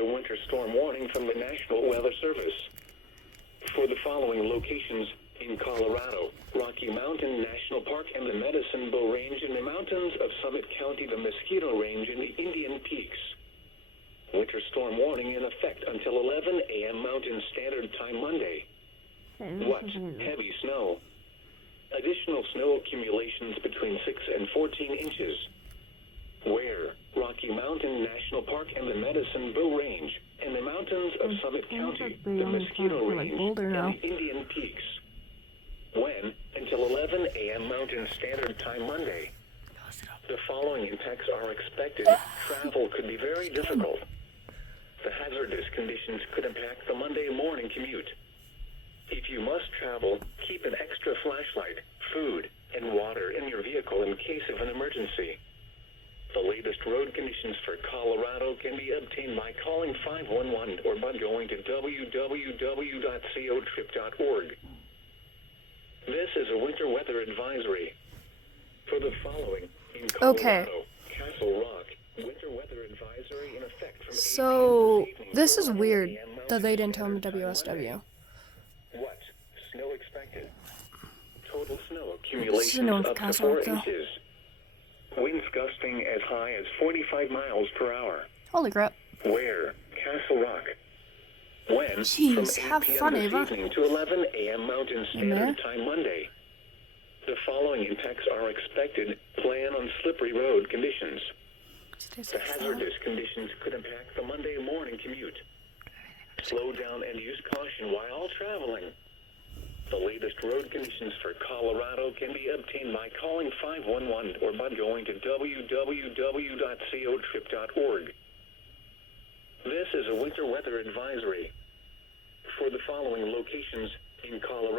a winter storm warning from the National Weather Service. For the following locations in Colorado, Rocky Mountain National Park and the Medicine Bow Range in the mountains of Summit County, the Mosquito Range and the Indian Peaks. Winter storm warning in effect until 11 a.m. Mountain Standard Time Monday. What? Heavy snow. Additional snow accumulations between 6 and 14 inches. Where? Rocky Mountain National Park and the Medicine Bow Range, and the mountains of Summit County, the Mosquito Range, and the Indian Peaks. When? Until 11 a.m. Mountain Standard Time Monday. The following impacts are expected. Travel could be very difficult. The hazardous conditions could impact the Monday morning commute. If you must travel, keep an extra flashlight, food, and water in your vehicle in case of an emergency. The latest road conditions for Colorado can be obtained by calling 511 or by going to www.cotrip.org. This is a winter weather advisory. For the following, in Colorado, Castle Rock, winter weather advisory in effect from So, this is weird that they didn't tell me WSW. What? Snow expected. Total snow accumulations up to 4 inches. Winds gusting as high as 45 miles per hour. Holy crap. Where? Castle Rock. When? Jeez, from 8 have p.m. fun, this Ava. evening to 11 a.m. Mountain Standard Amen. Time Monday. The following impacts are expected. Plan on slippery road conditions. The hazardous conditions could impact the Monday morning commute. Slow down and use caution while traveling. The latest road conditions for Colorado can be obtained by calling 511 or by going to www.cotrip.org. This is a winter weather advisory. For the following locations in Colorado,